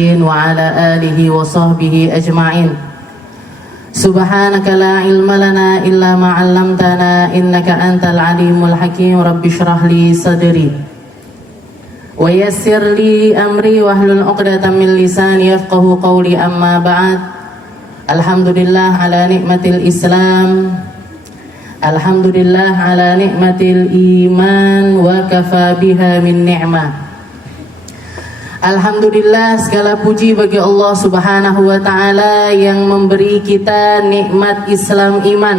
الدين وعلى آله وصحبه أجمعين. سبحانك لا علم لنا إلا ما علمتنا إنك أنت العليم الحكيم. رب اشرح لي صدري ويسر لي أمري واحلل عقدة من لساني يفقه قولي. أما بعد. Alhamdulillah ala nikmatil Islam, alhamdulillah ala nikmatil iman, wa kafa biha min ni'mah. Alhamdulillah, segala puji bagi Allah Subhanahu wa ta'ala yang memberi kita nikmat Islam iman,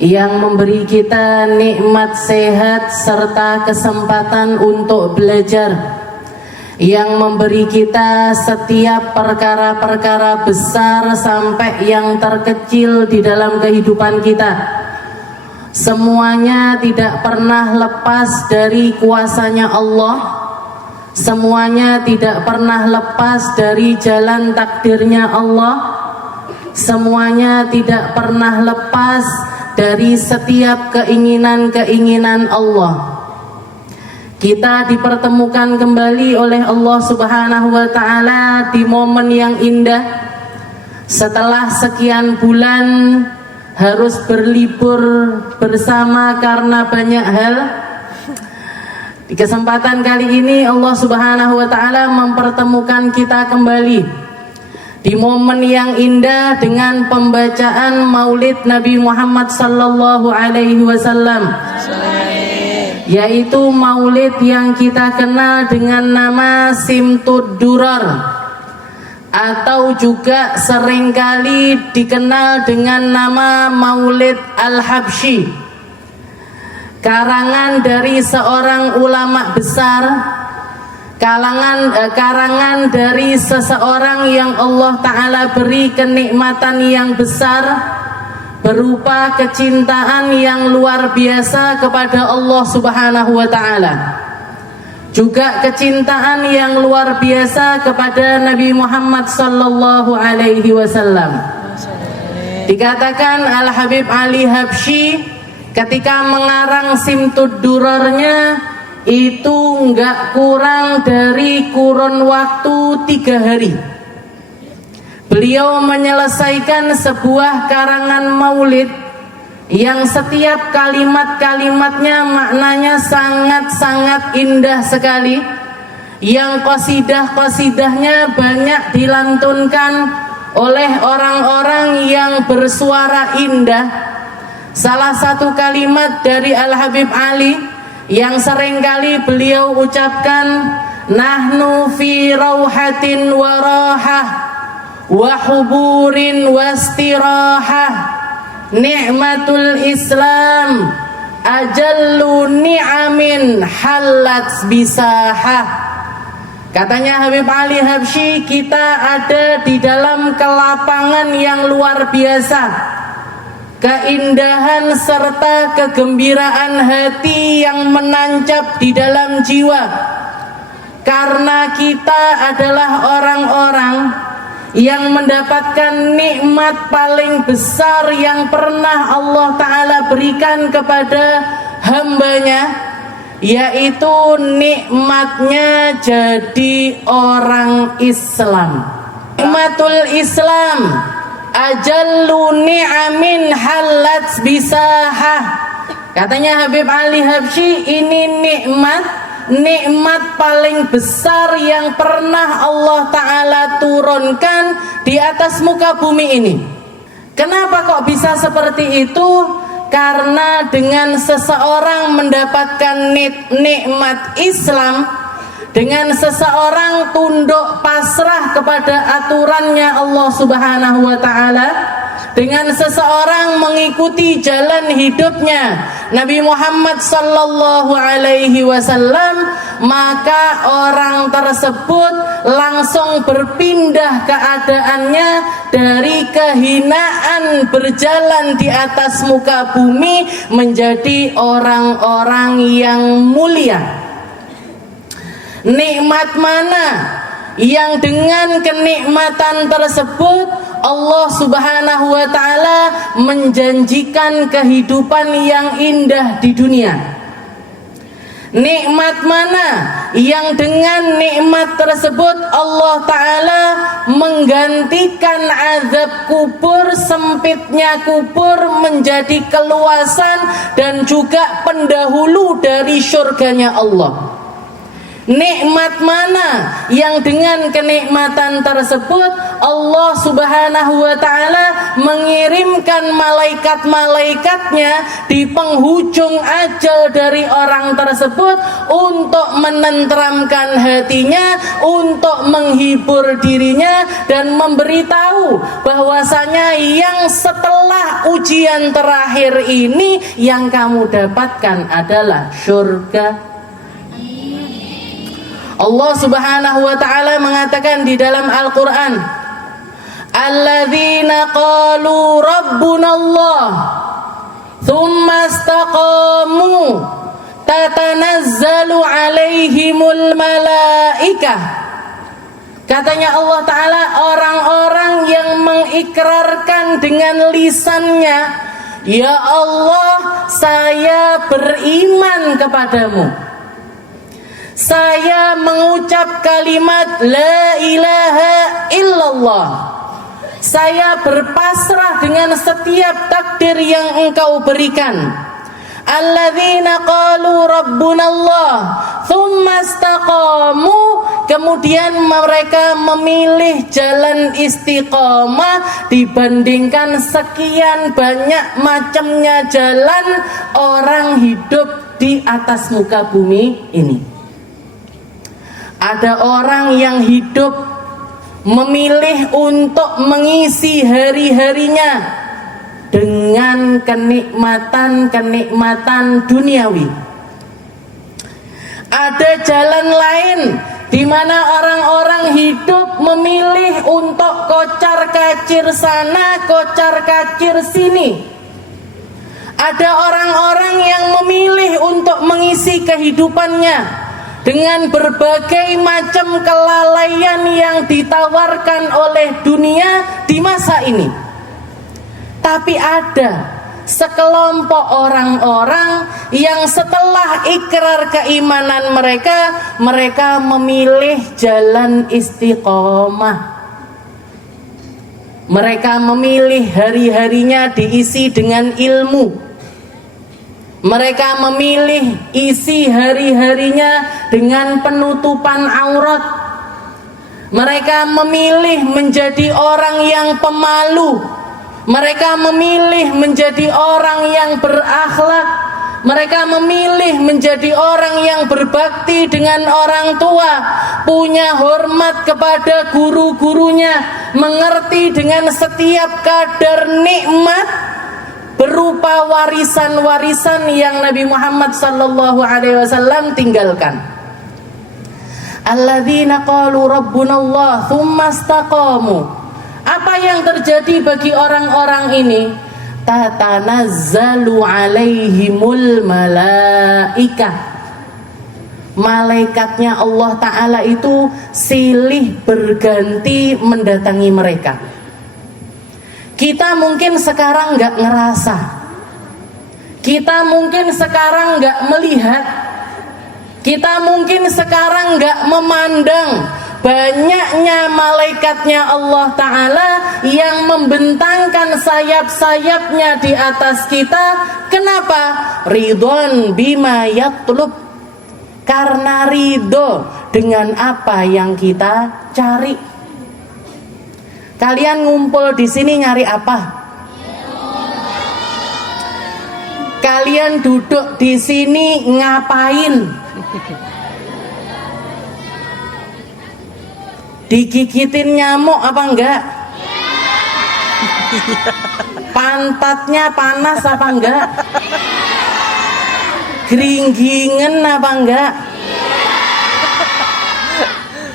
yang memberi kita nikmat sehat serta kesempatan untuk belajar, yang memberi kita setiap perkara-perkara besar sampai yang terkecil di dalam kehidupan kita. Semuanya tidak pernah lepas dari kuasanya Allah. Semuanya tidak pernah lepas dari jalan takdirnya Allah. Semuanya tidak pernah lepas dari setiap keinginan-keinginan Allah. Kita dipertemukan kembali oleh Allah Subhanahu wa ta'ala di momen yang indah. Setelah sekian bulan harus berlibur bersama karena banyak hal, di kesempatan kali ini Allah Subhanahu wa ta'ala mempertemukan kita kembali di momen yang indah dengan pembacaan Maulid Nabi Muhammad sallallahu alaihi wasallam, yaitu maulid yang kita kenal dengan nama Simtud Durar, atau juga seringkali dikenal dengan nama Maulid Al-Habsyi, karangan dari seorang ulama besar, karangan dari seseorang yang Allah Ta'ala beri kenikmatan yang besar berupa kecintaan yang luar biasa kepada Allah Subhanahu wa ta'ala, juga kecintaan yang luar biasa kepada Nabi Muhammad sallallahu alaihi wasallam. Dikatakan Al-Habib Ali Habsyi ketika mengarang Simtud Durarnya itu enggak kurang dari kurun waktu 3 hari. Beliau menyelesaikan sebuah karangan maulid yang setiap kalimat-kalimatnya maknanya sangat-sangat indah sekali, yang qasidah-qasidahnya banyak dilantunkan oleh orang-orang yang bersuara indah. Salah satu kalimat dari Al-Habib Ali yang seringkali beliau ucapkan, nahnu fi rauhatin wa rahah wa huburin wastirahah, ni'matul Islam ajallu ni'amin halat bisahah. Katanya Habib Ali Habsyi, kita ada di dalam kelapangan yang luar biasa, keindahan serta kegembiraan hati yang menancap di dalam jiwa, karena kita adalah orang-orang yang mendapatkan nikmat paling besar yang pernah Allah Ta'ala berikan kepada hambanya, yaitu nikmatnya jadi orang Islam. Nikmatul Islam ajallu ni'amin halat bisahah. Katanya Habib Ali Habsyi, ini nikmat paling besar yang pernah Allah Ta'ala turunkan di atas muka bumi ini. Kenapa kok bisa seperti itu? Karena dengan seseorang mendapatkan nikmat Islam, dengan seseorang tunduk pasrah kepada aturannya Allah Subhanahu wa ta'ala, dengan seseorang mengikuti jalan hidupnya Nabi Muhammad sallallahu alaihi wasallam, maka orang tersebut langsung berpindah keadaannya dari kehinaan berjalan di atas muka bumi menjadi orang-orang yang mulia. Nikmat mana yang dengan kenikmatan tersebut Allah Subhanahu wa ta'ala menjanjikan kehidupan yang indah di dunia? Nikmat mana yang dengan nikmat tersebut Allah Ta'ala menggantikan azab kubur, sempitnya kubur menjadi keluasan dan juga pendahulu dari surganya Allah? Nikmat mana yang dengan kenikmatan tersebut Allah Subhanahu wa Ta'ala mengirimkan malaikat-malaikatnya di penghujung ajal dari orang tersebut untuk menenteramkan hatinya, untuk menghibur dirinya dan memberitahu bahwasanya yang setelah ujian terakhir ini yang kamu dapatkan adalah surga. Allah Subhanahu wa Ta'ala mengatakan di dalam Al-Qur'an, alladzina qalu rabbunallah thumma istaqamu tatanazzalu alaihimul malaikah. Katanya Allah Ta'ala, orang-orang yang mengikrarkan dengan lisannya, ya Allah, saya beriman kepadamu, saya mengucap kalimat la ilaha illallah, saya berpasrah dengan setiap takdir yang engkau berikan. Alladzina qalu rabbunallah thumma istaqamu, kemudian mereka memilih jalan istiqomah dibandingkan sekian banyak macamnya jalan orang hidup di atas muka bumi ini. Ada orang yang hidup memilih untuk mengisi hari-harinya dengan kenikmatan-kenikmatan duniawi. Ada jalan lain di mana orang-orang hidup memilih untuk kocar-kacir sana, kocar-kacir sini. Ada orang-orang yang memilih untuk mengisi kehidupannya dengan berbagai macam kelalaian yang ditawarkan oleh dunia di masa ini. Tapi ada sekelompok orang-orang yang setelah ikrar keimanan mereka memilih jalan istiqomah. Mereka memilih hari-harinya diisi dengan ilmu. Mereka memilih isi hari-harinya dengan penutupan aurat. Mereka memilih menjadi orang yang pemalu. Mereka memilih menjadi orang yang berakhlak. Mereka memilih menjadi orang yang berbakti dengan orang tua, punya hormat kepada guru-gurunya, mengerti dengan setiap kadar nikmat berupa warisan-warisan yang Nabi Muhammad sallallahu alaihi wasallam tinggalkan. Alladzina qalu rabbunallah tsumma istaqamu. Apa yang terjadi bagi orang-orang ini? Tatanazzalu alaihimul malaikah. Malaikatnya Allah Ta'ala itu silih berganti mendatangi mereka. Kita mungkin sekarang nggak ngerasa, kita mungkin sekarang nggak melihat, kita mungkin sekarang nggak memandang banyaknya malaikatnya Allah Ta'ala yang membentangkan sayap-sayapnya di atas kita. Kenapa? Ridwan bima yatlub, karena ridho dengan apa yang kita cari. Kalian ngumpul di sini nyari apa? Kalian duduk di sini ngapain? Digigitin nyamuk apa enggak? Pantatnya panas apa enggak? Geringgingen apa enggak?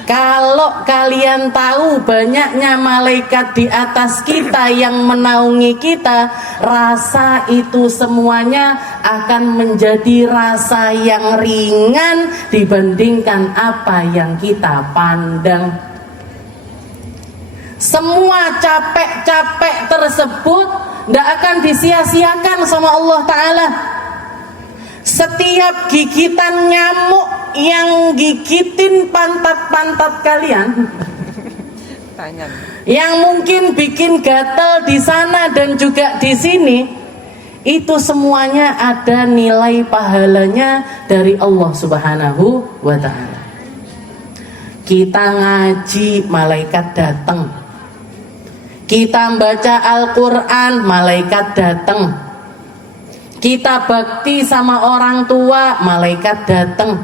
Kalau kalian tahu banyaknya malaikat di atas kita yang menaungi kita, rasa itu semuanya akan menjadi rasa yang ringan dibandingkan apa yang kita pandang. Semua capek-capek tersebut tidak akan disia-siakan sama Allah Ta'ala. Setiap gigitan nyamuk yang gigitin pantat-pantat kalian, yang mungkin bikin gatal di sana dan juga di sini, itu semuanya ada nilai pahalanya dari Allah Subhanahu wa ta'ala. Kita ngaji, malaikat datang. Kita baca Al-Quran, malaikat datang. Kita bakti sama orang tua, malaikat datang.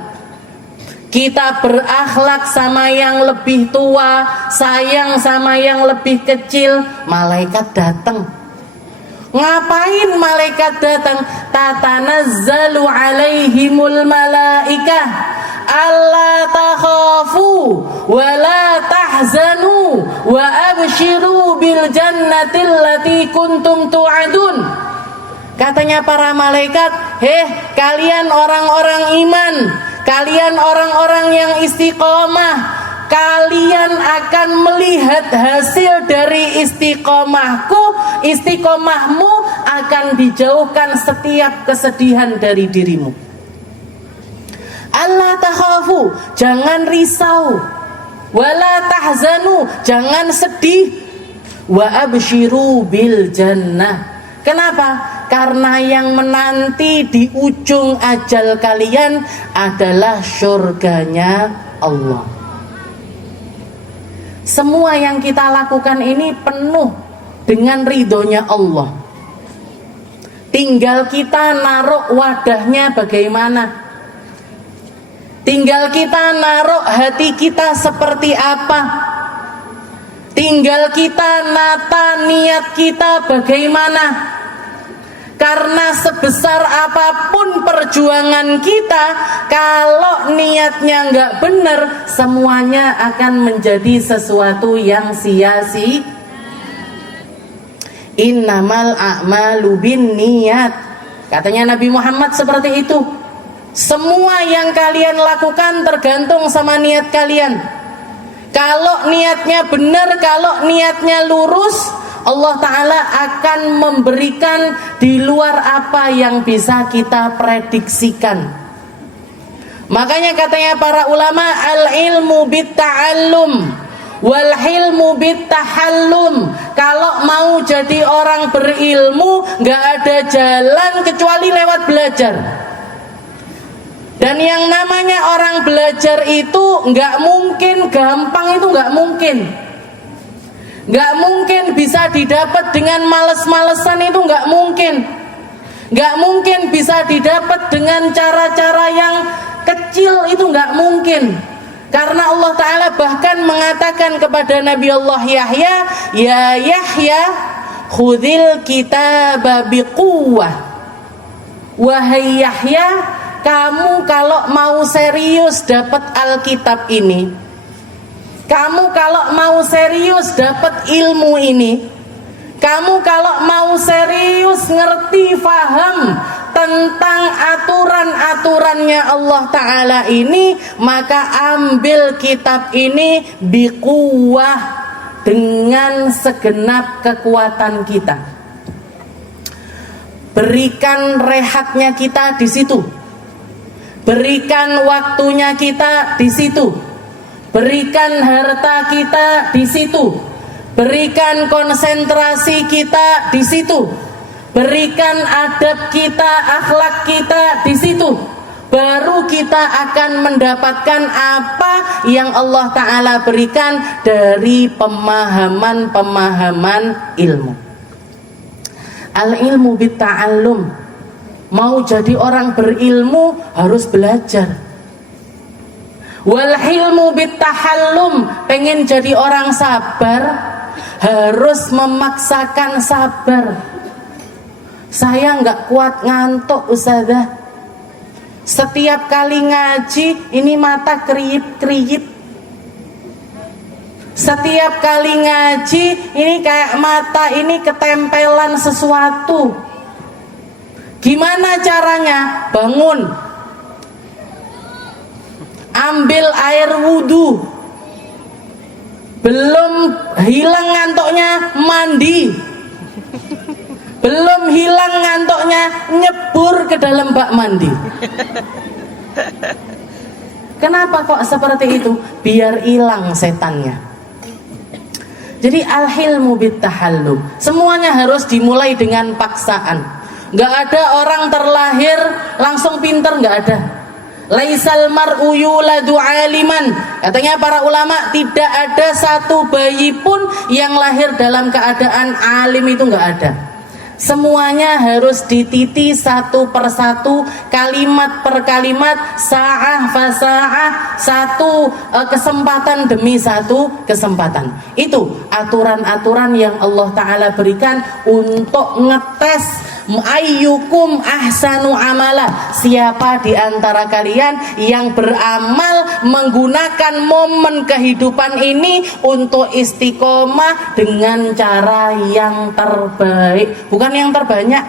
Kita berakhlak sama yang lebih tua, sayang sama yang lebih kecil, malaikat datang. Ngapain malaikat datang? Tatanazzalu alaihimul malaikah alla takhafu wa la tahzanu wa abshiru bil jannatil lati kuntum tu'adun. Katanya para malaikat, kalian orang-orang iman, kalian orang-orang yang istiqomah, kalian akan melihat hasil dari istiqomahmu akan dijauhkan setiap kesedihan dari dirimu. Allah takhafu, jangan risau. Wala tahzanu, jangan sedih. Wa abshiru bil jannah. Kenapa? Karena yang menanti di ujung ajal kalian adalah surganya Allah. Semua yang kita lakukan ini penuh dengan ridhonya Allah. Tinggal kita naruh wadahnya bagaimana. Tinggal kita naruh hati kita seperti apa. Tinggal kita nata niat kita bagaimana. Karena sebesar apapun perjuangan kita, kalau niatnya nggak benar, semuanya akan menjadi sesuatu yang sia-sia. Innamal a'malu binniyat. Katanya Nabi Muhammad seperti itu. Semua yang kalian lakukan tergantung sama niat kalian. Kalau niatnya benar, kalau niatnya lurus, Allah Ta'ala akan memberikan di luar apa yang bisa kita prediksikan. Makanya katanya para ulama, al-ilmu bit-ta'allum wal-hilmu bit-tahallum. Kalau mau jadi orang berilmu, gak ada jalan kecuali lewat belajar. Dan yang namanya orang belajar itu gak mungkin gampang, itu gak mungkin. Gak mungkin bisa didapat dengan males-malesan, itu gak mungkin. Gak mungkin bisa didapat dengan cara-cara yang kecil, itu gak mungkin. Karena Allah Ta'ala bahkan mengatakan kepada Nabi Allah Yahya, ya Yahya khudhil kitaba biquwwah. Wahai Yahya, kamu kalau mau serius dapat Alkitab ini, kamu kalau mau serius dapat ilmu ini, kamu kalau mau serius ngerti, faham tentang aturan-aturannya Allah Ta'ala ini, maka ambil kitab ini biquwwah, dengan segenap kekuatan kita. Berikan rehatnya kita di situ. Berikan waktunya kita di situ. Berikan harta kita di situ. Berikan konsentrasi kita di situ. Berikan adab kita, akhlak kita di situ. Baru kita akan mendapatkan apa yang Allah Ta'ala berikan dari pemahaman-pemahaman ilmu. Al-ilmu bit-ta'allum. Mau jadi orang berilmu harus belajar. Wal-hilmu bit-tahallum. Pengen jadi orang sabar harus memaksakan sabar. Saya nggak kuat ngantuk, Ustazah. Setiap kali ngaji ini mata keriyip-keriyip. Setiap kali ngaji ini kayak mata ini ketempelan sesuatu. Gimana caranya? Bangun, ambil air wudhu, belum hilang ngantuknya, mandi, belum hilang ngantuknya, nyebur ke dalam bak mandi. Kenapa kok seperti itu? Biar hilang setannya. Jadi al-hilmu bittahallum, semuanya harus dimulai dengan paksaan. Nggak ada orang terlahir langsung pinter, nggak ada. Laisal mar'u yuladu aliman, katanya para ulama, tidak ada satu bayi pun yang lahir dalam keadaan alim, itu nggak ada. Semuanya harus dititi satu persatu, kalimat per kalimat, sa'ah fasa'ah, satu kesempatan demi satu kesempatan. Itu aturan-aturan yang Allah Ta'ala berikan untuk ngetes ayyukum ahsanu amala, siapa di antara kalian yang beramal menggunakan momen kehidupan ini untuk istiqomah dengan cara yang terbaik, bukan yang terbanyak,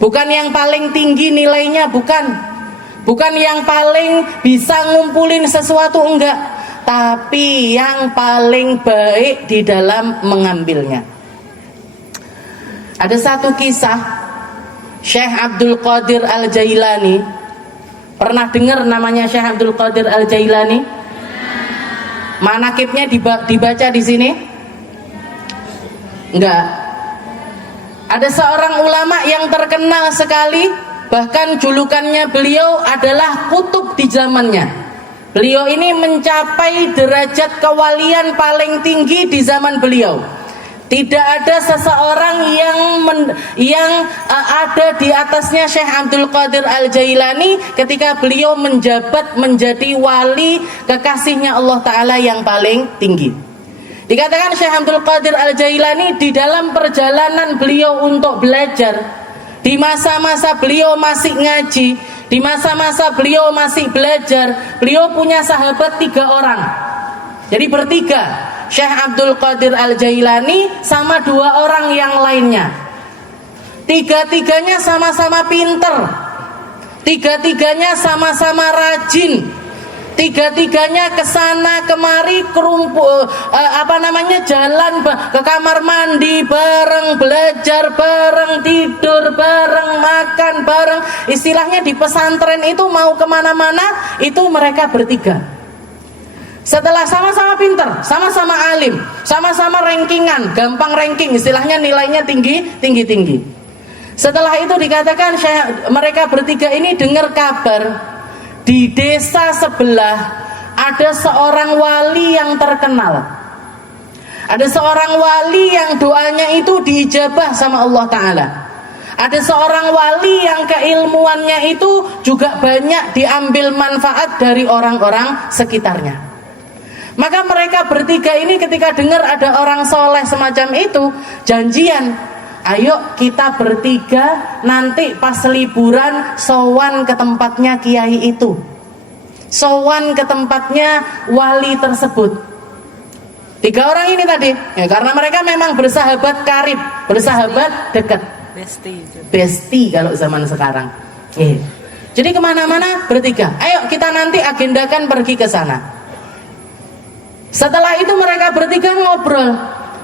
bukan yang paling tinggi nilainya, bukan yang paling bisa ngumpulin sesuatu, enggak, tapi yang paling baik di dalam mengambilnya. Ada satu kisah, Syekh Abdul Qadir Al-Jailani. Pernah dengar namanya Syekh Abdul Qadir Al-Jailani? Manakibnya dibaca di sini? Enggak. Ada seorang ulama yang terkenal sekali, bahkan julukannya beliau adalah kutub di zamannya. Beliau ini mencapai derajat kewalian paling tinggi di zaman beliau. Tidak ada seseorang yang ada di atasnya Syekh Abdul Qadir Al-Jailani ketika beliau menjabat menjadi wali kekasihnya Allah Ta'ala yang paling tinggi. Dikatakan Syekh Abdul Qadir Al-Jailani di dalam perjalanan beliau untuk belajar, di masa-masa beliau masih ngaji, di masa-masa beliau masih belajar, beliau punya sahabat 3 orang. Jadi bertiga, Syekh Abdul Qadir Al-Jailani sama 2 orang yang lainnya. Tiga-tiganya sama-sama pinter, tiga-tiganya sama-sama rajin, tiga-tiganya kesana kemari jalan ke kamar mandi bareng, belajar bareng, tidur bareng, makan bareng. Istilahnya di pesantren itu mau kemana-mana itu mereka bertiga. Setelah sama-sama pinter, sama-sama alim, sama-sama rankingan, gampang ranking, istilahnya nilainya tinggi. Setelah itu dikatakan mereka bertiga ini dengar kabar di desa sebelah ada seorang wali yang terkenal. Ada seorang wali yang doanya itu diijabah sama Allah Ta'ala. Ada seorang wali yang keilmuannya itu juga banyak diambil manfaat dari orang-orang sekitarnya. Maka mereka bertiga ini ketika dengar ada orang soleh semacam itu, janjian, ayo kita bertiga nanti pas liburan sowan ke tempatnya kiai itu, sowan ke tempatnya wali tersebut. 3 orang ini tadi, ya, karena mereka memang bersahabat karib, bersahabat dekat, bestie kalau zaman sekarang. Jadi kemana-mana bertiga, ayo kita nanti agendakan pergi ke sana. Setelah itu mereka bertiga ngobrol.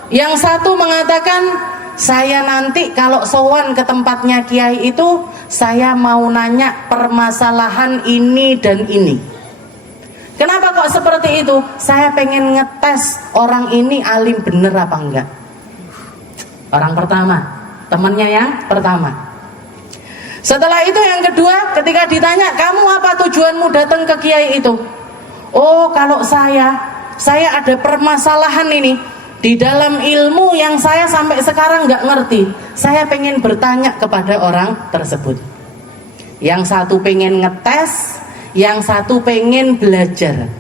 Yang satu mengatakan, saya nanti kalau sowan ke tempatnya kiai itu, saya mau nanya permasalahan ini dan ini. Kenapa kok seperti itu? Saya pengen ngetes orang ini alim bener apa enggak. Orang pertama, temannya yang pertama. Setelah itu yang kedua, ketika ditanya, kamu apa tujuanmu datang ke kiai itu? Oh, kalau saya ada permasalahan ini di dalam ilmu yang saya sampai sekarang nggak ngerti. Saya pengen bertanya kepada orang tersebut. Yang satu pengen ngetes, yang satu pengen belajar.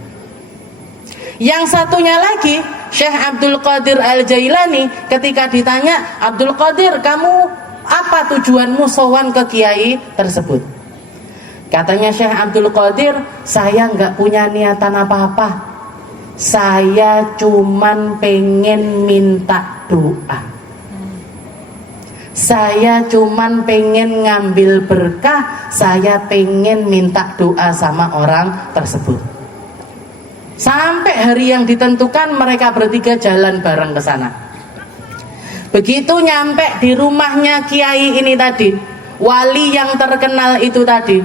Yang satunya lagi, Syekh Abdul Qadir Al-Jailani, ketika ditanya, Abdul Qadir, kamu apa tujuanmu sowan ke kiai tersebut? Katanya Syekh Abdul Qadir, saya nggak punya niatan apa-apa. Saya cuman pengen minta doa. Saya cuman pengen ngambil berkah. Saya pengen minta doa sama orang tersebut. Sampai hari yang ditentukan mereka bertiga jalan bareng ke sana. Begitu nyampe di rumahnya kiai ini tadi, wali yang terkenal itu tadi,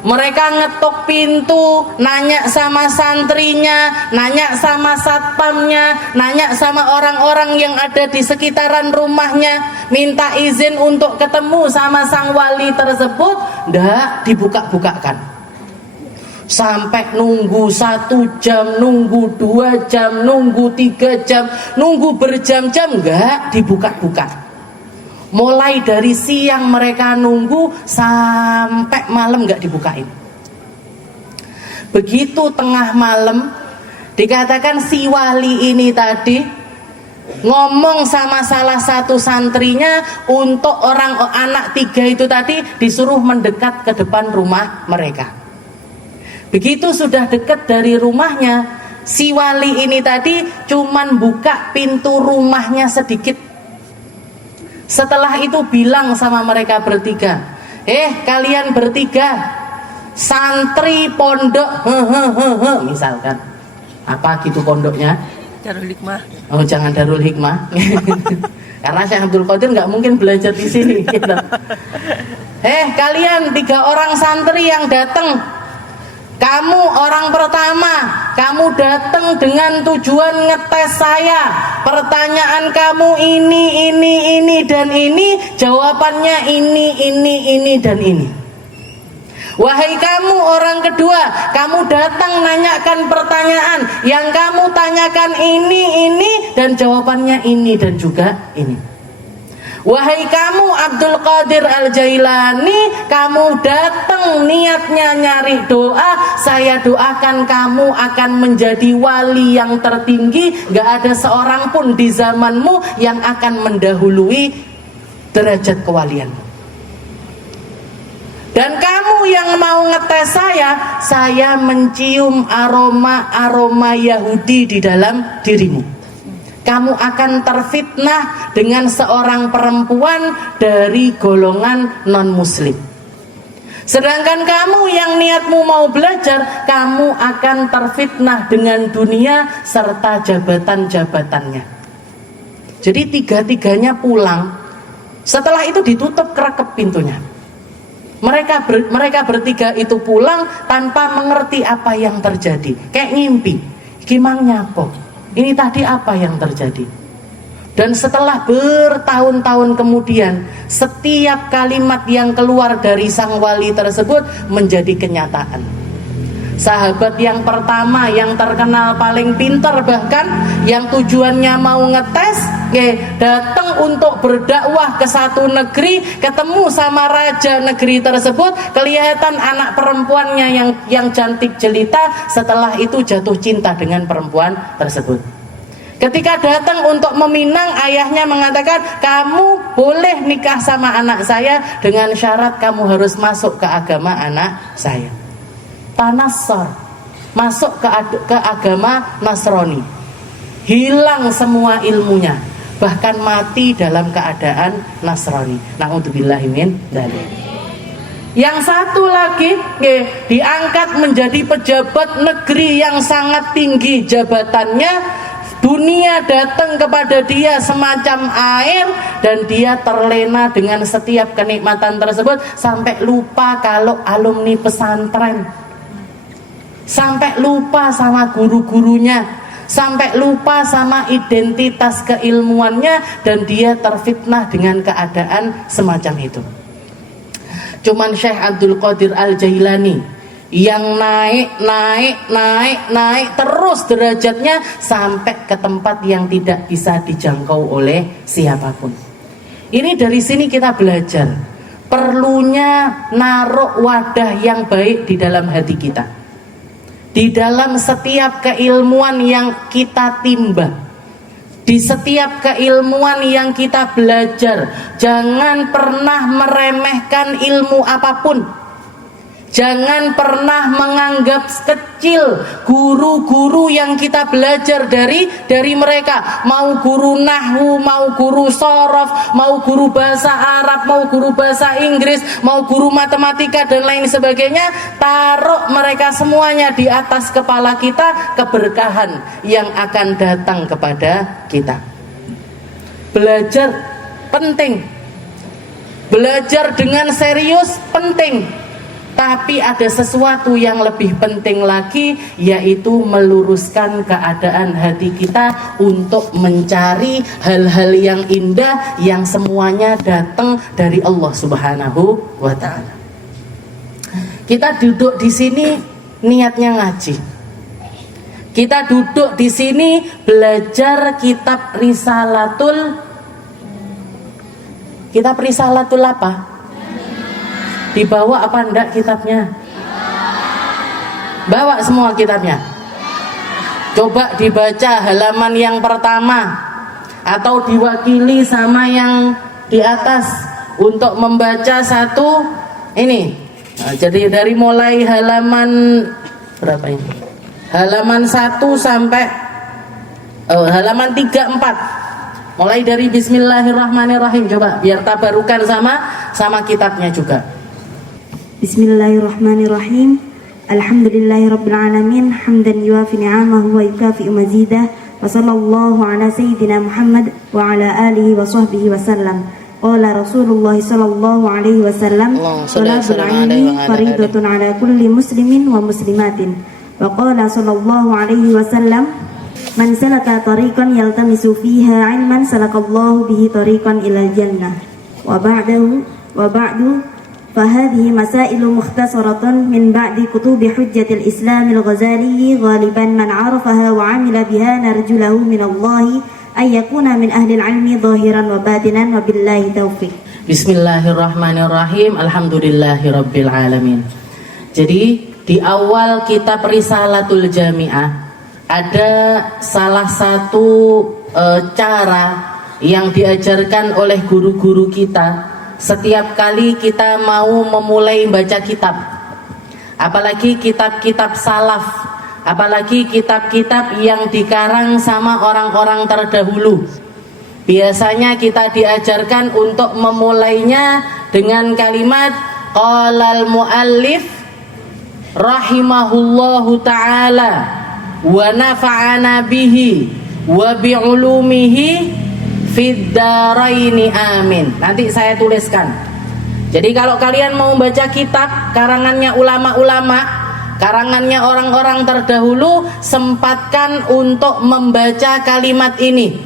mereka ngetok pintu, nanya sama santrinya, nanya sama satpamnya, nanya sama orang-orang yang ada di sekitaran rumahnya, minta izin untuk ketemu sama sang wali tersebut. Nggak dibuka-bukakan. Sampai nunggu 1 jam, nunggu 2 jam, nunggu 3 jam, nunggu berjam-jam, nggak dibuka-buka. Mulai dari siang mereka nunggu sampai malam nggak dibukain. Begitu tengah malam, dikatakan si wali ini tadi ngomong sama salah satu santrinya untuk anak 3 itu tadi disuruh mendekat ke depan rumah mereka. Begitu sudah dekat dari rumahnya, si wali ini tadi cuman buka pintu rumahnya sedikit. Setelah itu bilang sama mereka bertiga, kalian bertiga santri pondok misalkan apa gitu pondoknya, Darul Hikmah. Oh jangan Darul Hikmah karena Syekh Abdul Qadir nggak mungkin belajar di sini gitu. Kalian 3 orang santri yang datang, kamu orang pertama, kamu datang dengan tujuan ngetes saya. Pertanyaan kamu ini dan ini, jawabannya ini dan ini. Wahai kamu orang kedua, kamu datang nanyakan pertanyaan, yang kamu tanyakan ini dan jawabannya ini dan juga ini. Wahai kamu Abdul Qadir Al-Jailani, kamu datang niatnya nyari doa, saya doakan kamu akan menjadi wali yang tertinggi. Gak ada seorang pun di zamanmu yang akan mendahului derajat kewalianmu. Dan kamu yang mau ngetes saya mencium aroma Yahudi di dalam dirimu. Kamu akan terfitnah dengan seorang perempuan dari golongan non-muslim. Sedangkan kamu yang niatmu mau belajar, kamu akan terfitnah dengan dunia serta jabatan-jabatannya. Jadi 3-3-nya pulang. Setelah itu ditutup kerekep pintunya. Mereka bertiga itu pulang tanpa mengerti apa yang terjadi. Kayak ngimpi. Gimana nyapo? Ini tadi apa yang terjadi? Dan setelah bertahun-tahun kemudian, setiap kalimat yang keluar dari sang wali tersebut menjadi kenyataan. Sahabat yang pertama, yang terkenal paling pintar, bahkan yang tujuannya mau ngetes, datang untuk berdakwah ke satu negeri, ketemu sama raja negeri tersebut, kelihatan anak perempuannya yang cantik jelita, setelah itu jatuh cinta dengan perempuan tersebut. Ketika datang untuk meminang, ayahnya mengatakan, kamu boleh nikah sama anak saya dengan syarat kamu harus masuk ke agama anak saya. Tanassar, masuk ke agama Nasrani. Hilang semua ilmunya, bahkan mati dalam keadaan Nasrani. Na'udzubillahi min dzalik. Yang satu lagi diangkat menjadi pejabat negeri yang sangat tinggi jabatannya. Dunia datang kepada dia semacam air, dan dia terlena dengan setiap kenikmatan tersebut sampai lupa kalau alumni pesantren, sampai lupa sama guru-gurunya, sampai lupa sama identitas keilmuannya, dan dia terfitnah dengan keadaan semacam itu. Cuman Syekh Abdul Qadir Al-Jailani yang naik terus derajatnya sampai ke tempat yang tidak bisa dijangkau oleh siapapun. Ini dari sini kita belajar perlunya naruh wadah yang baik di dalam hati kita, di dalam setiap keilmuan yang kita timba, di setiap keilmuan yang kita belajar. Jangan pernah meremehkan ilmu apapun. Jangan pernah menganggap kecil guru-guru yang kita belajar dari mereka. Mau guru nahwu, mau guru sorof, mau guru bahasa Arab, mau guru bahasa Inggris, mau guru matematika dan lain sebagainya. Taruh mereka semuanya di atas kepala kita, keberkahan yang akan datang kepada kita. Belajar penting, belajar dengan serius penting, tapi ada sesuatu yang lebih penting lagi, yaitu meluruskan keadaan hati kita untuk mencari hal-hal yang indah yang semuanya datang dari Allah Subhanahu wa Ta'ala. Kita duduk di sini niatnya ngaji. Kita duduk di sini belajar kitab Risalatul apa? Dibawa apa enggak kitabnya? Bawa semua kitabnya. Coba dibaca halaman yang pertama atau diwakili sama yang di atas untuk membaca satu ini. Nah, jadi dari mulai halaman berapa ini? Halaman 1 sampai halaman 34. Mulai dari Bismillahirrahmanirrahim. Coba biar tabarukan sama kitabnya juga. Bismillahirrahmanirrahim. Alhamdulillahirabbil alamin, hamdan yuafi ni'amahu wa yukafi mazidah. Wa sallallahu ala sayyidina Muhammad wa ala alihi wa sahbihi wa sallam. Qala Rasulullah sallallahu alaihi wasallam, "Talabul ilmi fariidatun ala kulli muslimin wa muslimatin." Wa qala sallallahu alaihi wasallam, "Man salaka tariqan yaltamisu fiha 'ilman salakallahu bihi tariqan ilal jannah." Wa ba'du فهذه مسائل مختصرة من بعد كتب حجة الإسلام الغزالي غالبا من عرفها وعمل بها نرجو له من الله أن يكون من أهل العلم ظاهرا وباطنا وبالله توفيق. Bismillahirrahmanirrahim. Alhamdulillahirabbil alamin. Jadi di awal kitab Risalatul Jami'ah ada salah satu cara yang diajarkan oleh guru-guru kita setiap kali kita mau memulai baca kitab, apalagi kitab-kitab salaf, apalagi kitab-kitab yang dikarang sama orang-orang terdahulu. Biasanya kita diajarkan untuk memulainya dengan kalimat qalal muallif rahimahullahu ta'ala wa nafa'ana bihi wa bi'ulumihi fid daraini amin. Nanti saya tuliskan. Jadi kalau kalian mau baca kitab karangannya ulama-ulama, karangannya orang-orang terdahulu, sempatkan untuk membaca kalimat ini.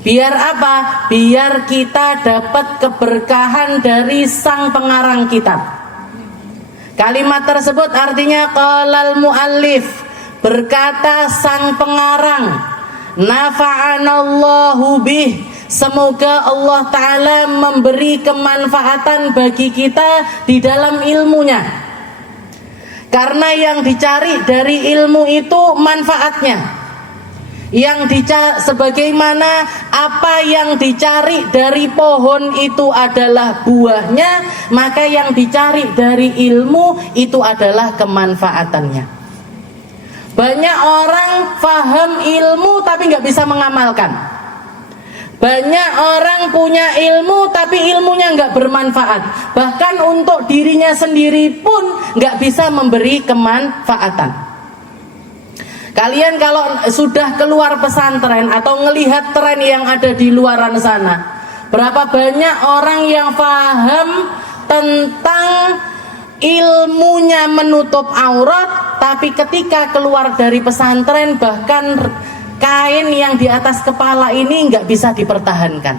Biar apa? Biar kita dapat keberkahan dari sang pengarang kitab. Kalimat tersebut artinya qalal muallif, berkata sang pengarang, nafa'anallahu bih, semoga Allah Ta'ala memberi kemanfaatan bagi kita di dalam ilmunya. Karena yang dicari dari ilmu itu manfaatnya. Sebagaimana apa yang dicari dari pohon itu adalah buahnya, maka yang dicari dari ilmu itu adalah kemanfaatannya. Banyak orang paham ilmu tapi nggak bisa mengamalkan. Banyak orang punya ilmu tapi ilmunya nggak bermanfaat. Bahkan untuk dirinya sendiri pun nggak bisa memberi kemanfaatan. Kalian kalau sudah keluar pesantren atau ngelihat tren yang ada di luaran sana, berapa banyak orang yang paham tentang ilmunya menutup aurat, tapi ketika keluar dari pesantren bahkan kain yang di atas kepala ini nggak bisa dipertahankan.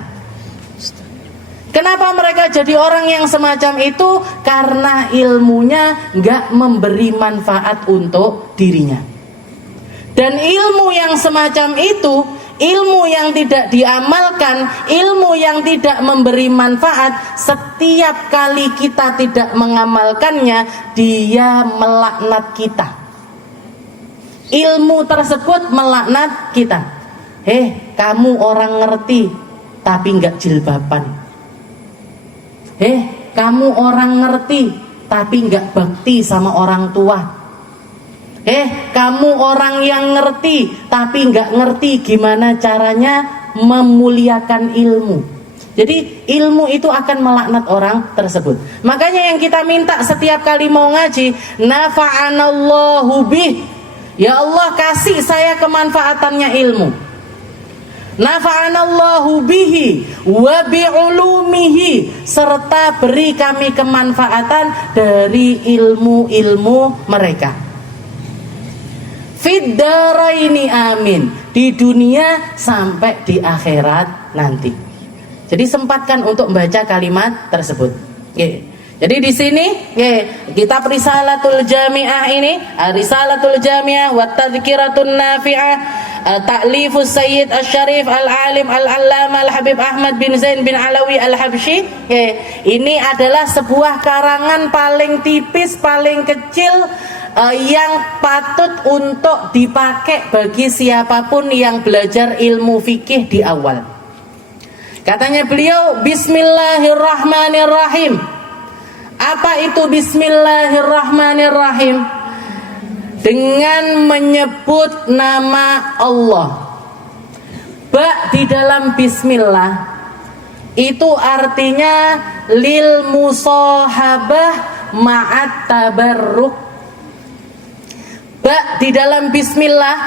Kenapa mereka jadi orang yang semacam itu? Karena ilmunya nggak memberi manfaat untuk dirinya. Dan ilmu yang semacam itu, ilmu yang tidak diamalkan, ilmu yang tidak memberi manfaat, setiap kali kita tidak mengamalkannya, dia melaknat kita. Ilmu tersebut melaknat kita. Kamu orang ngerti tapi nggak jilbaban. Kamu orang ngerti tapi nggak bakti sama orang tua. Kamu orang yang ngerti tapi nggak ngerti gimana caranya memuliakan ilmu. Jadi ilmu itu akan melaknat orang tersebut. Makanya yang kita minta setiap kali mau ngaji, nafa'anallahu bih, ya Allah kasih saya kemanfaatannya ilmu. nafa'anallahu bihi wa bi'ulumihi, serta beri kami kemanfaatan dari ilmu-ilmu mereka. Fid daraini amin, di dunia sampai di akhirat nanti. Jadi sempatkan untuk membaca kalimat tersebut. Jadi di sini kitab Risalatul Jami'ah ini, Risalatul Jami'ah wa Tadhkiratun Nafi'ah, Ta'lifus Sayyid Asy-Syarif Al-Alim Al-Allamah Al-Habib Ahmad bin Zain bin Alawi Al-Habsyi. Ini adalah sebuah karangan paling tipis, paling kecil, yang patut untuk dipakai bagi siapapun yang belajar ilmu fikih di awal. Katanya beliau, Bismillahirrahmanirrahim. Apa itu Bismillahirrahmanirrahim? Dengan menyebut nama Allah. Ba di dalam Bismillah itu artinya lil musahabah ma'at tabarruk. Ba di dalam Bismillah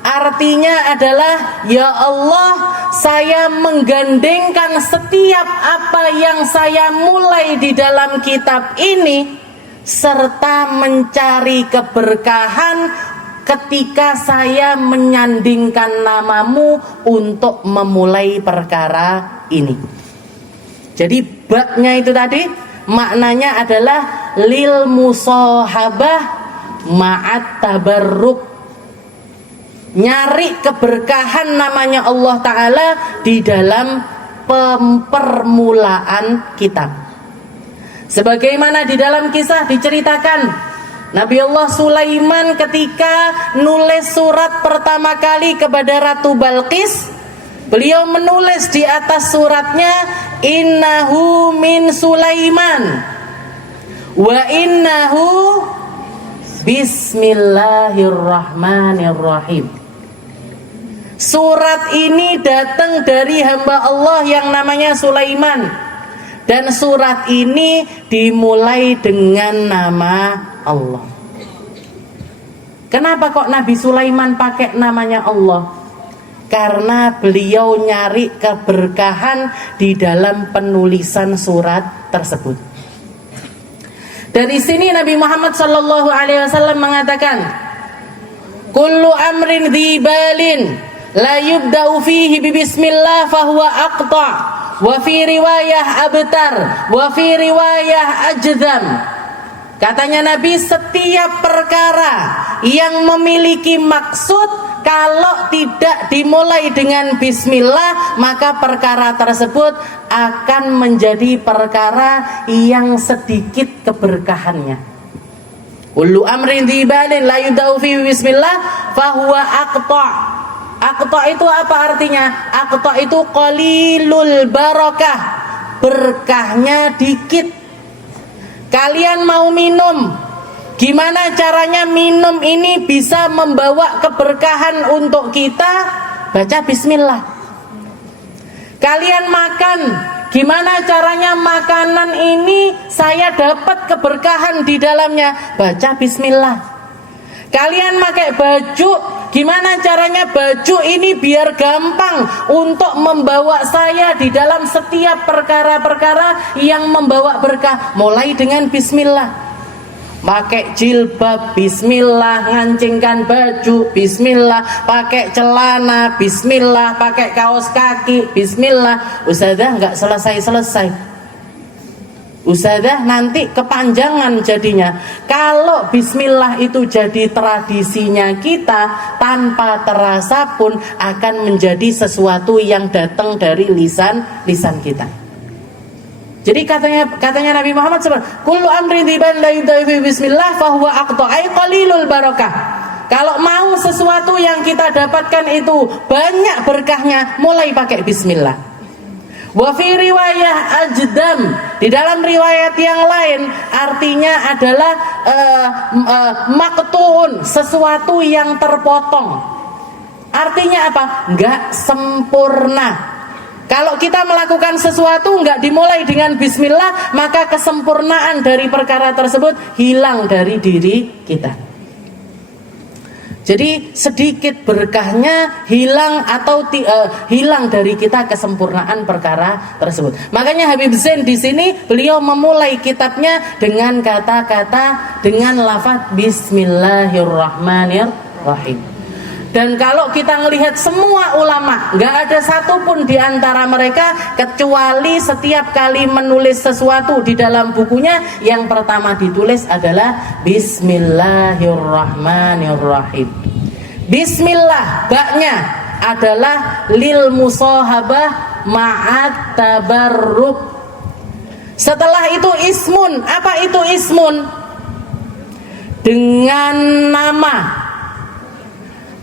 artinya adalah, ya Allah, saya menggandengkan setiap apa yang saya mulai di dalam kitab ini, serta mencari keberkahan ketika saya menyandingkan namamu untuk memulai perkara ini. Jadi baknya itu tadi maknanya adalah lil musahabah ma'at tabarruk, nyari keberkahan namanya Allah Ta'ala di dalam permulaan kitab. Sebagaimana di dalam kisah diceritakan, Nabi Allah Sulaiman ketika nulis surat pertama kali kepada Ratu Balqis, beliau menulis di atas suratnya, innahu min Sulaiman wa innahu bismillahirrahmanirrahim. Surat ini datang dari hamba Allah yang namanya Sulaiman, dan surat ini dimulai dengan nama Allah. Kenapa kok Nabi Sulaiman pakai namanya Allah? Karena beliau nyari keberkahan di dalam penulisan surat tersebut. Dari sini Nabi Muhammad SAW mengatakan, kullu amrin dzibalin la yubda'u fihi bismillah fahuwa aqta, wa fi riwayah abtar, wa fi riwayah ajdam. Katanya Nabi, setiap perkara yang memiliki maksud kalau tidak dimulai dengan bismillah, maka perkara tersebut akan menjadi perkara yang sedikit keberkahannya. Kullu amrin dzibalin la yubda'u fihi bismillah fahuwa aqta. Aqta itu apa artinya? Aqta itu qalilul barakah, berkahnya dikit. Kalian mau minum, gimana caranya minum ini bisa membawa keberkahan untuk kita? Baca bismillah. Kalian makan, gimana caranya makanan ini saya dapat keberkahan di dalamnya? Baca bismillah. Kalian pakai baju, gimana caranya baju ini biar gampang untuk membawa saya di dalam setiap perkara-perkara yang membawa berkah? Mulai dengan bismillah. Pakai jilbab, bismillah. Ngancingkan baju, bismillah. Pakai celana, bismillah. Pakai kaos kaki, bismillah. Ustazah nggak selesai-selesai. Ustazah nanti kepanjangan jadinya. Kalau bismillah itu jadi tradisinya kita, tanpa terasa pun akan menjadi sesuatu yang datang dari lisan kita. Jadi katanya Nabi Muhammad SAW, kullu amrin dziban la yudai bismillah fahuwa aqta, ay qalilul barakah. Kalau mau sesuatu yang kita dapatkan itu banyak berkahnya, mulai pakai bismillah. Wa fi riwayah ajdam, di dalam riwayat yang lain artinya adalah maqtuun, sesuatu yang terpotong. Artinya apa? Enggak sempurna. Kalau kita melakukan sesuatu enggak dimulai dengan bismillah, maka kesempurnaan dari perkara tersebut hilang dari diri kita. Jadi sedikit berkahnya hilang atau hilang dari kita kesempurnaan perkara tersebut. Makanya Habib Zain di sini beliau memulai kitabnya dengan kata-kata dengan lafaz Bismillahirrahmanirrahim. Dan kalau kita melihat semua ulama, nggak ada satupun di antara mereka kecuali setiap kali menulis sesuatu di dalam bukunya yang pertama ditulis adalah Bismillahirrahmanirrahim. Bismillah, baknya adalah lil musahabah ma'at tabarruk. Setelah itu ismun. Apa itu ismun? Dengan nama.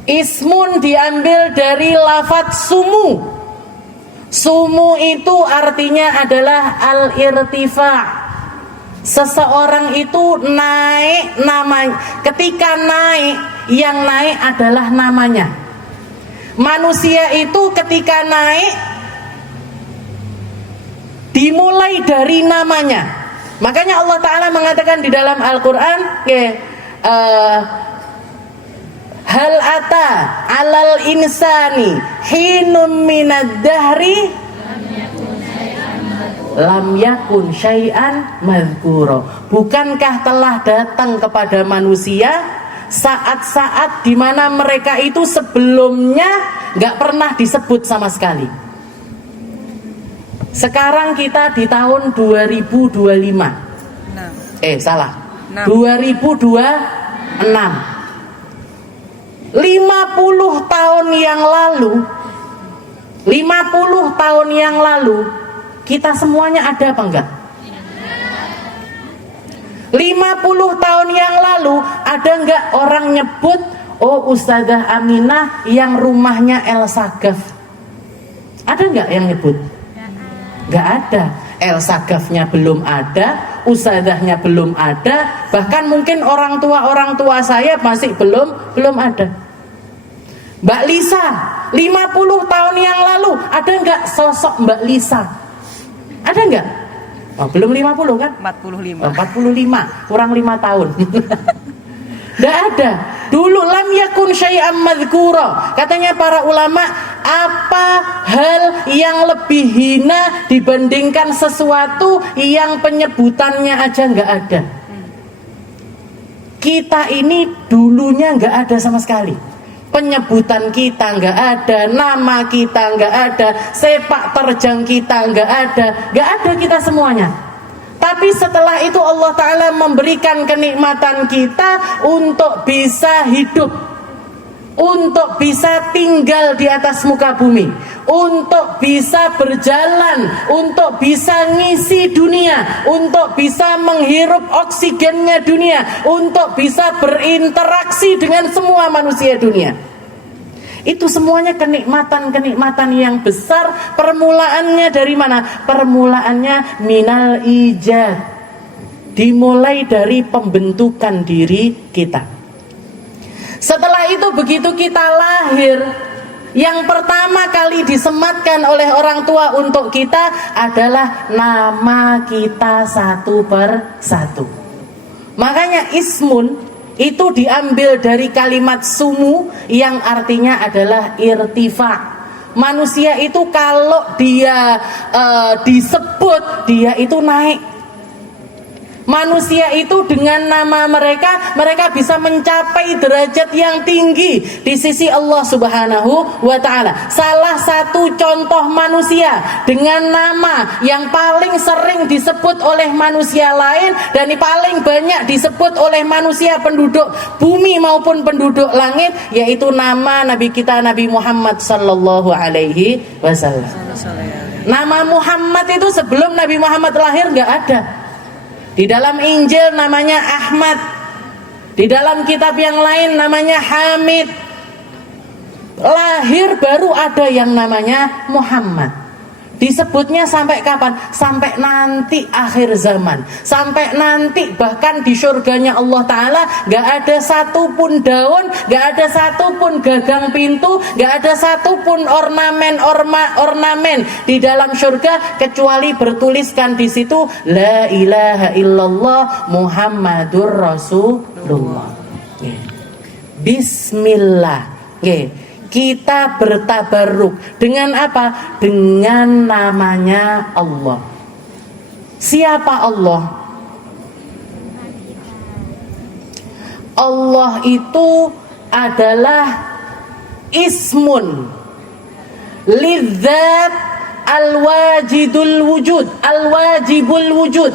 Ismun diambil dari lafadz sumu. Sumu itu artinya adalah al-irtifa'. Seseorang itu naik namanya. Ketika naik, yang naik adalah namanya. Manusia itu ketika naik dimulai dari namanya. Makanya Allah Ta'ala mengatakan di dalam Al-Quran, hal ata alal insani hinum minad dahri lam yakun syai'an madhkuro. Bukankah telah datang kepada manusia saat-saat di mana mereka itu sebelumnya nggak pernah disebut sama sekali. Sekarang kita di tahun 2025. Salah. 2026. 50 tahun yang lalu kita semuanya ada apa enggak? 50 tahun yang lalu ada enggak orang nyebut, oh Ustazah Aminah yang rumahnya El Sagaf? Ada enggak yang nyebut? Enggak ada. El Sagafnya belum ada, Ustazahnya belum ada, bahkan mungkin orang tua saya masih belum ada. Mbak Lisa, 50 tahun yang lalu ada enggak sosok Mbak Lisa? Ada enggak? Oh, belum 50 kan? 45. 45, kurang 5 tahun. Enggak ada. Dulu lam yakun syai'am madhkura. Katanya para ulama, apa hal yang lebih hina dibandingkan sesuatu yang penyebutannya aja enggak ada? Kita ini dulunya enggak ada sama sekali. Penyebutan kita nggak ada, nama kita nggak ada, sepak terjang kita nggak ada kita semuanya. Tapi setelah itu Allah Ta'ala memberikan kenikmatan kita untuk bisa hidup, untuk bisa tinggal di atas muka bumi, untuk bisa berjalan, untuk bisa ngisi dunia, untuk bisa menghirup oksigennya dunia, untuk bisa berinteraksi dengan semua manusia dunia. Itu semuanya kenikmatan-kenikmatan yang besar. Permulaannya dari mana? Permulaannya minal ijad. Dimulai dari pembentukan diri kita. Setelah itu begitu kita lahir, yang pertama kali disematkan oleh orang tua untuk kita adalah nama kita satu per satu. Makanya ismun itu diambil dari kalimat sumu yang artinya adalah irtifa. Manusia itu kalau dia disebut, dia itu naik. Manusia itu dengan nama mereka bisa mencapai derajat yang tinggi di sisi Allah Subhanahu wa Ta'ala. Salah satu contoh manusia dengan nama yang paling sering disebut oleh manusia lain dan paling banyak disebut oleh manusia penduduk bumi maupun penduduk langit, yaitu nama Nabi kita Nabi Muhammad sallallahu alaihi wasallam. Nama Muhammad itu sebelum Nabi Muhammad lahir nggak ada. Di dalam Injil namanya Ahmad, di dalam kitab yang lain namanya Hamid. Lahir baru ada yang namanya Muhammad. Disebutnya sampai kapan? Sampai nanti akhir zaman. Sampai nanti bahkan di surganya Allah Ta'ala gak ada satupun daun, gak ada satupun gagang pintu, gak ada satupun ornamen di dalam surga kecuali bertuliskan di situ La ilaha illallah Muhammadur Rasulullah. Bismillah. Oke. Kita bertabaruk dengan apa? Dengan namanya Allah. Siapa Allah? Allah itu adalah ismun lidzat al-wajidul wujud, al-wajibul wujud.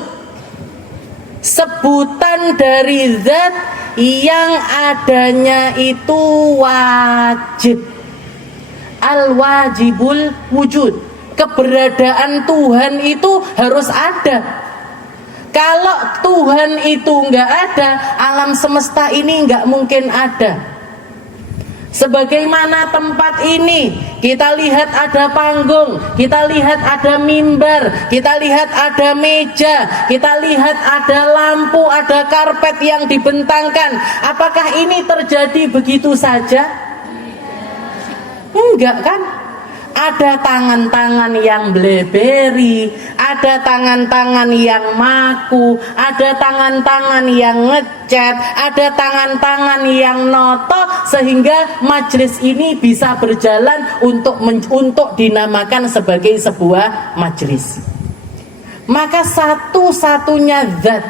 Sebutan dari zat yang adanya itu wajib. Al-wajibul wujud. Keberadaan Tuhan itu harus ada. Kalau Tuhan itu nggak ada, alam semesta ini nggak mungkin ada. Sebagaimana tempat ini, kita lihat ada panggung, kita lihat ada mimbar, kita lihat ada meja, kita lihat ada lampu, ada karpet yang dibentangkan. Apakah ini terjadi begitu saja? Enggak kan? Ada tangan-tangan yang bleberi, ada tangan-tangan yang maku, ada tangan-tangan yang ngecat, ada tangan-tangan yang noto, sehingga majelis ini bisa berjalan untuk dinamakan sebagai sebuah majelis. Maka satu-satunya zat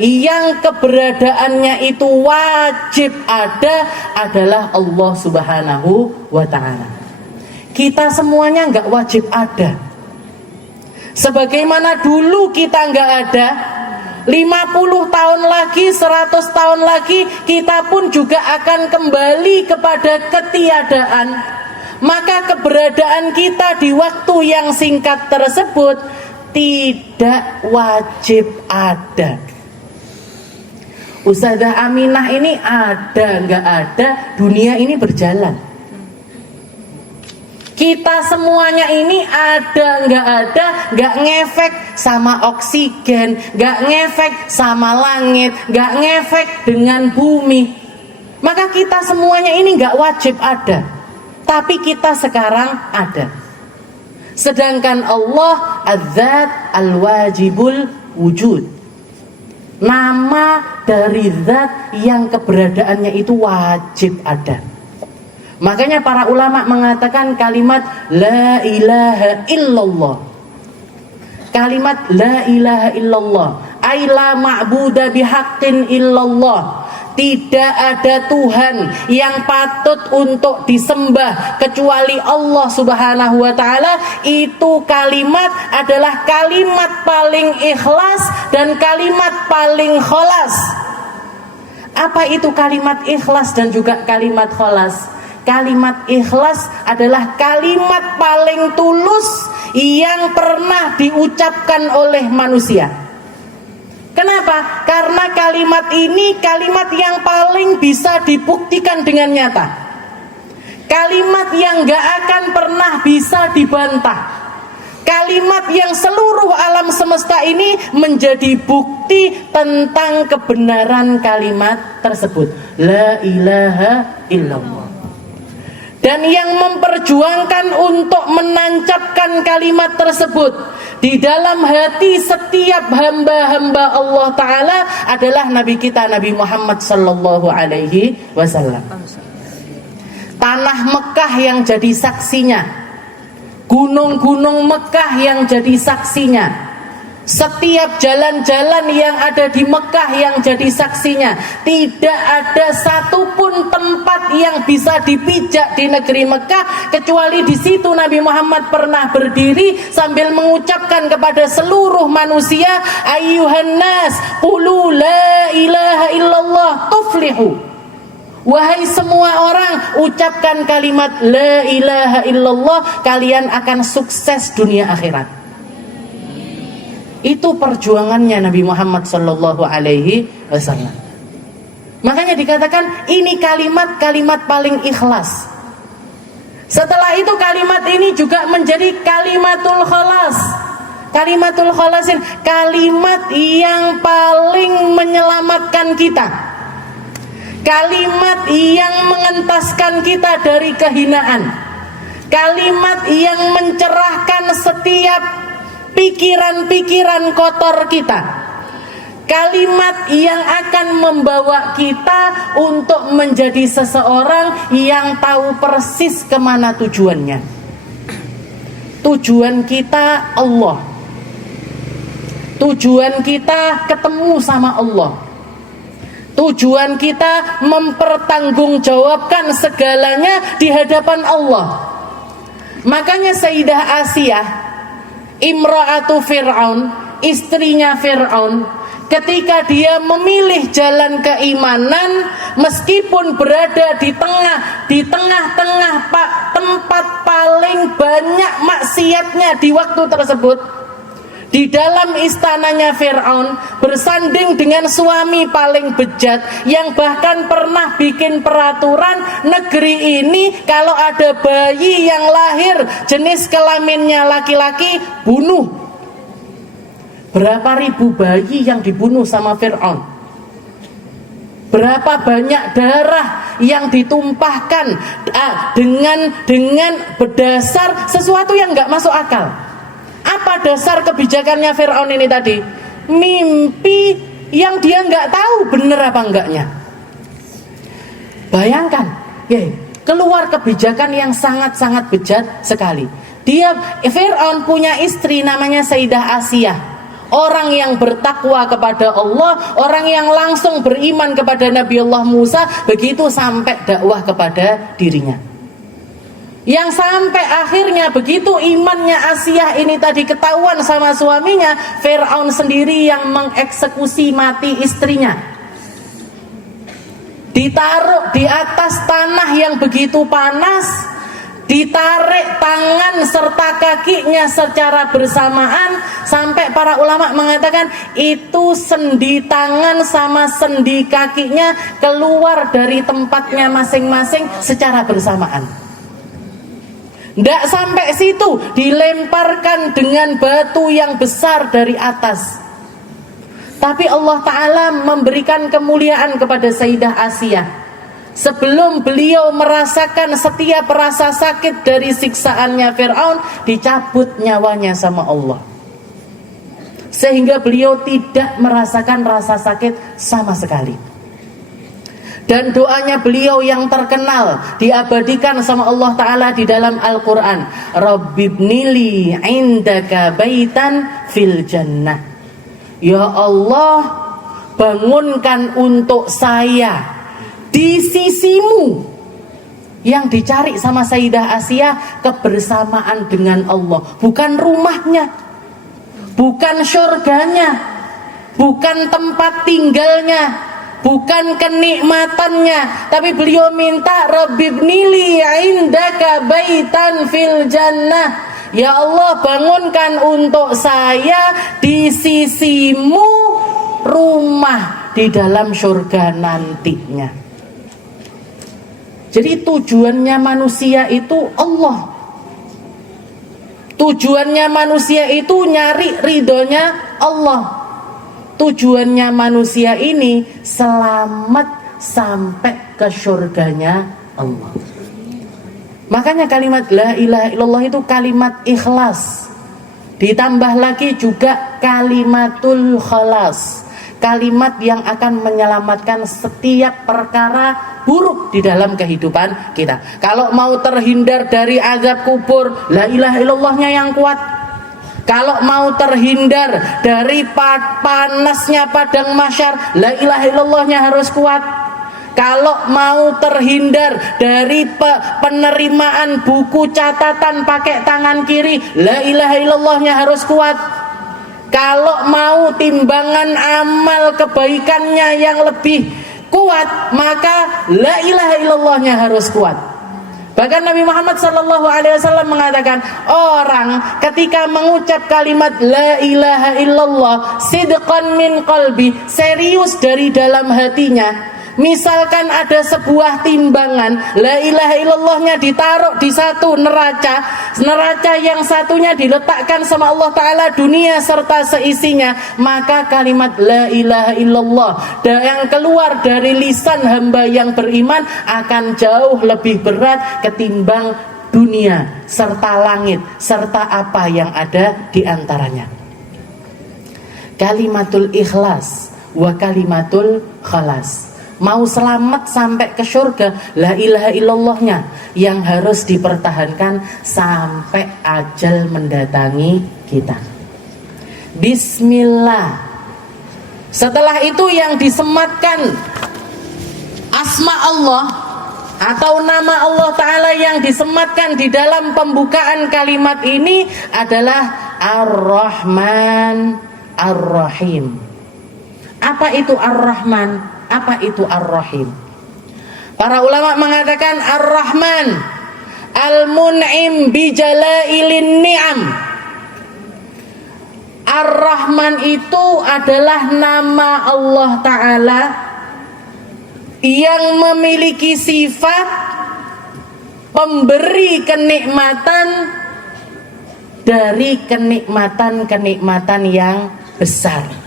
yang keberadaannya itu wajib ada adalah Allah Subhanahu wa ta'ala. Kita semuanya nggak wajib ada. Sebagaimana dulu kita nggak ada, 50 tahun lagi, 100 tahun lagi, kita pun juga akan kembali kepada ketiadaan. Maka keberadaan kita di waktu yang singkat tersebut tidak wajib ada. Ustazah Aminah ini ada nggak ada, dunia ini berjalan. Kita semuanya ini ada nggak ada, nggak ngefek sama oksigen, nggak ngefek sama langit, nggak ngefek dengan bumi. Maka kita semuanya ini nggak wajib ada, tapi kita sekarang ada. Sedangkan Allah Az-Zat Al-Wajibul Wujud, nama dari zat yang keberadaannya itu wajib ada. Makanya para ulama mengatakan kalimat la ilaha illallah. Kalimat la ilaha illallah, ay la ma'buda bihaqqin illallah. Tidak ada Tuhan yang patut untuk disembah kecuali Allah Subhanahu wa ta'ala. Itu kalimat adalah kalimat paling ikhlas dan kalimat paling kholas. Apa itu kalimat ikhlas dan juga kalimat kholas? Kalimat ikhlas adalah kalimat paling tulus yang pernah diucapkan oleh manusia. Kenapa? Karena kalimat ini kalimat yang paling bisa dibuktikan dengan nyata. Kalimat yang gak akan pernah bisa dibantah. Kalimat yang seluruh alam semesta ini menjadi bukti tentang kebenaran kalimat tersebut. La ilaha illallah. Dan yang memperjuangkan untuk menancapkan kalimat tersebut di dalam hati setiap hamba-hamba Allah Ta'ala adalah Nabi kita, Nabi Muhammad Sallallahu Alaihi Wasallam. Tanah Mekah yang jadi saksinya, gunung-gunung Mekah yang jadi saksinya, setiap jalan-jalan yang ada di Mekah yang jadi saksinya. Tidak ada satupun tempat yang bisa dipijak di negeri Mekah kecuali di situ Nabi Muhammad pernah berdiri sambil mengucapkan kepada seluruh manusia, ayyuhan nas qulu la ilaha illallah tuflihu. Wahai semua orang, ucapkan kalimat la ilaha illallah, kalian akan sukses dunia akhirat. Itu perjuangannya Nabi Muhammad Sallallahu Alaihi Wasallam. Makanya dikatakan ini kalimat-kalimat paling ikhlas. Setelah itu kalimat ini juga menjadi kalimatul kholas. Kalimatul kholasin, kalimat yang paling menyelamatkan kita. Kalimat yang mengentaskan kita dari kehinaan. Kalimat yang mencerahkan setiap pikiran-pikiran kotor kita. kalimat yang akan membawa kita untuk menjadi seseorang yang tahu persis kemana tujuannya. Tujuan kita Allah, tujuan kita ketemu sama Allah, tujuan kita mempertanggungjawabkan segalanya di hadapan Allah. Makanya Sayyidah Asiyah, imra'atu Fir'aun, istrinya Fir'aun, ketika dia memilih jalan keimanan, meskipun berada di tengah-tengah tempat paling banyak maksiatnya di waktu tersebut, di dalam istananya Fir'aun, bersanding dengan suami paling bejat yang bahkan pernah bikin peraturan negeri ini kalau ada bayi yang lahir jenis kelaminnya laki-laki, bunuh. Berapa ribu bayi yang dibunuh sama Fir'aun? Berapa banyak darah yang ditumpahkan dengan berdasar sesuatu yang nggak masuk akal. Apa dasar kebijakannya Fir'aun ini tadi? Mimpi yang dia nggak tahu bener apa enggaknya. Bayangkan, keluar kebijakan yang sangat-sangat bejat sekali. Fir'aun punya istri namanya Sayyidah Asiyah, orang yang bertakwa kepada Allah, orang yang langsung beriman kepada Nabi Allah Musa, begitu sampai dakwah kepada dirinya. Yang sampai akhirnya begitu imannya Asiyah ini tadi ketahuan sama suaminya, Fir'aun sendiri yang mengeksekusi mati istrinya. Ditaruh di atas tanah yang begitu panas, ditarik tangan serta kakinya secara bersamaan, sampai para ulama mengatakan itu sendi tangan sama sendi kakinya keluar dari tempatnya masing-masing secara bersamaan. Tidak sampai situ, dilemparkan dengan batu yang besar dari atas. Tapi Allah Ta'ala memberikan kemuliaan kepada Sayyidah Asiyah. Sebelum beliau merasakan setiap rasa sakit dari siksaannya Fir'aun, dicabut nyawanya sama Allah, sehingga beliau tidak merasakan rasa sakit sama sekali. Dan doanya beliau yang terkenal diabadikan sama Allah Ta'ala di dalam Al-Quran, Rabbibnili indaka baitan fil jannah. Ya Allah, bangunkan untuk saya di sisimu. Yang dicari sama Sayyidah Asiyah kebersamaan dengan Allah, bukan rumahnya, bukan syurganya, bukan tempat tinggalnya, bukan kenikmatannya, tapi beliau minta Rabbibnili indaka baitan fil jannah. Ya Allah, bangunkan untuk saya di sisimu rumah di dalam surga nantinya. Jadi tujuannya manusia itu Allah. Tujuannya manusia itu nyari ridhonya Allah. Tujuannya manusia ini selamat sampai ke surganya Allah. Makanya kalimat la ilaha illallah itu kalimat ikhlas. Ditambah lagi juga kalimatul khalas, kalimat yang akan menyelamatkan setiap perkara buruk di dalam kehidupan kita. Kalau mau terhindar dari azab kubur, la ilaha illallahnya yang kuat. Kalau mau terhindar dari panasnya padang mahsyar, la ilaha illallahnya harus kuat. Kalau mau terhindar dari penerimaan buku catatan pakai tangan kiri, la ilaha illallahnya harus kuat. Kalau mau timbangan amal kebaikannya yang lebih kuat, maka la ilaha illallahnya harus kuat. Bahkan Nabi Muhammad SAW mengatakan, orang ketika mengucap kalimat la ilaha illallah sidqan min qalbi, serius dari dalam hatinya, misalkan ada sebuah timbangan, la ilaha illallahnya ditaruh di satu neraca yang satunya diletakkan sama Allah Ta'ala dunia serta seisinya, maka kalimat la ilaha illallah yang keluar dari lisan hamba yang beriman akan jauh lebih berat ketimbang dunia serta langit serta apa yang ada di antaranya. Kalimatul ikhlas wa kalimatul khalas. Mau selamat sampai ke surga, la ilaha illallahnya yang harus dipertahankan sampai ajal mendatangi kita. Bismillah. Setelah itu yang disematkan asma Allah atau nama Allah Ta'ala yang disematkan di dalam pembukaan kalimat ini adalah Ar-Rahman Ar-Rahim. Apa itu Ar-Rahman? Apa itu Ar-Rahim? Para ulama mengatakan Ar-Rahman Al-Mun'im bijalailin ni'am. Ar-Rahman itu adalah nama Allah Ta'ala yang memiliki sifat pemberi kenikmatan dari kenikmatan-kenikmatan yang besar.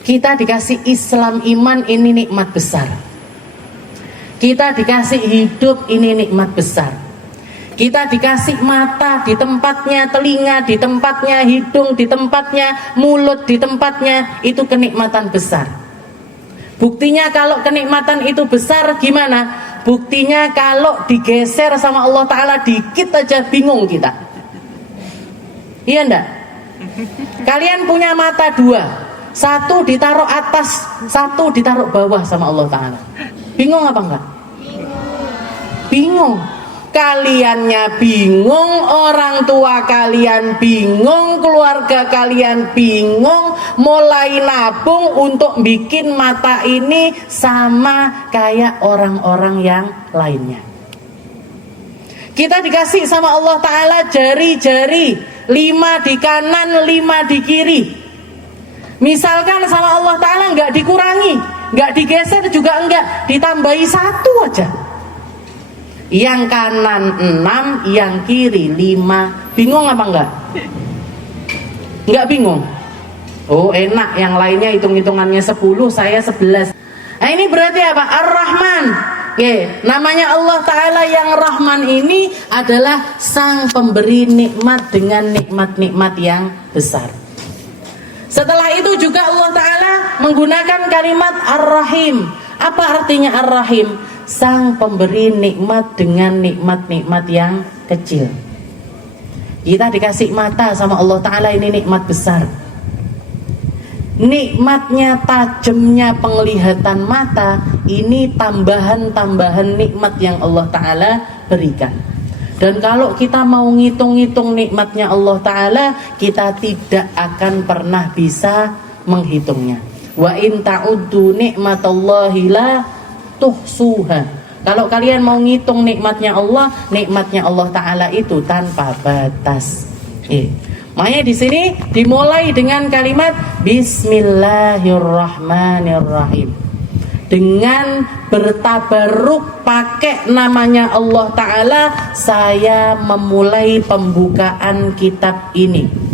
Kita dikasih Islam iman, ini nikmat besar. Kita dikasih hidup, ini nikmat besar. Kita dikasih mata di tempatnya, telinga di tempatnya, hidung di tempatnya, mulut di tempatnya, itu kenikmatan besar. Buktinya kalau kenikmatan itu besar gimana? Buktinya kalau digeser sama Allah Ta'ala dikit aja bingung kita. Iya enggak? Kalian punya mata dua, satu ditaruh atas, satu ditaruh bawah sama Allah Ta'ala. Bingung apa enggak? Bingung. Kaliannya bingung, orang tua kalian bingung, keluarga kalian bingung, mulai nabung untuk bikin mata ini sama kayak orang-orang yang lainnya. Kita dikasih sama Allah Ta'ala jari-jari, 5 di kanan, 5 di kiri. Misalkan sama Allah Ta'ala nggak dikurangi, nggak digeser juga enggak, ditambahi 1 aja. Yang kanan 6, yang kiri 5. Bingung apa enggak? Enggak bingung? Oh enak, yang lainnya hitung-hitungannya 10, saya 11. Nah ini berarti apa? Ar-Rahman. Oke, namanya Allah Ta'ala yang Rahman ini adalah sang pemberi nikmat dengan nikmat-nikmat yang besar. Setelah itu juga Allah Ta'ala menggunakan kalimat Ar-Rahim. Apa artinya Ar-Rahim? Sang pemberi nikmat dengan nikmat-nikmat yang kecil. Kita dikasih mata sama Allah Ta'ala, ini nikmat besar. Nikmatnya tajamnya penglihatan mata, ini tambahan-tambahan nikmat yang Allah Ta'ala berikan. Dan kalau kita mau ngitung-ngitung nikmatnya Allah Ta'ala, kita tidak akan pernah bisa menghitungnya. Wa in ta'uddu nikmatallahi la tuhsuha. Kalau kalian mau ngitung nikmatnya Allah Ta'ala itu tanpa batas. Makanya di sini dimulai dengan kalimat Bismillahirrahmanirrahim. Dengan bertabaruk pakai namanya Allah Ta'ala, saya memulai pembukaan kitab ini.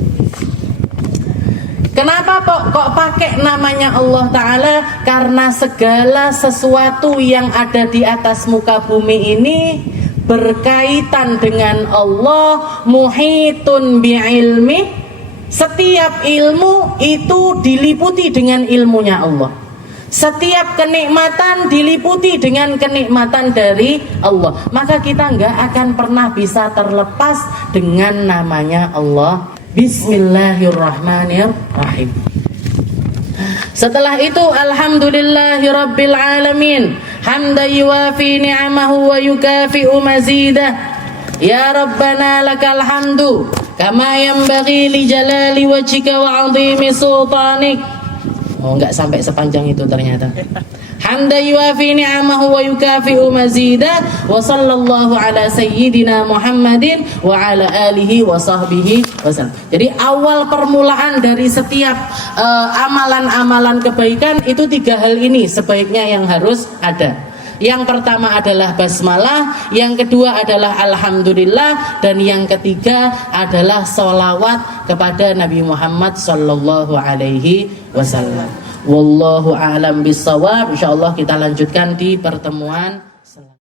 Kenapa kok pakai namanya Allah Ta'ala? Karena segala sesuatu yang ada di atas muka bumi ini berkaitan dengan Allah, muhitun bi'ilmi. Setiap ilmu itu diliputi dengan ilmunya Allah. Setiap kenikmatan diliputi dengan kenikmatan dari Allah. Maka kita nggak akan pernah bisa terlepas dengan namanya Allah. Bismillahirrahmanirrahim. Setelah itu alhamdulillahirabbil alamin, hamdan yuwafi ni'amahu wa yukafi'u mazidah. Ya rabbana lakal hamdu kama yanbaghi li jalali wajhika wa 'azimi sultanik. Oh, enggak sampai sepanjang itu ternyata. Hamdan yuwafi ni'amahu wa yukafi'u mazidah. Wa sallallahu ala sayyidina Muhammadin wa ala alihi wa sahbihi wasallam. Jadi awal permulaan dari setiap amalan-amalan kebaikan itu 3 hal ini sebaiknya yang harus ada. Yang pertama adalah basmalah, yang kedua adalah alhamdulillah, dan yang ketiga adalah sholawat kepada Nabi Muhammad sallallahu alaihi wasallam. Wallahu a'lam bissawab. Insyaallah kita lanjutkan di pertemuan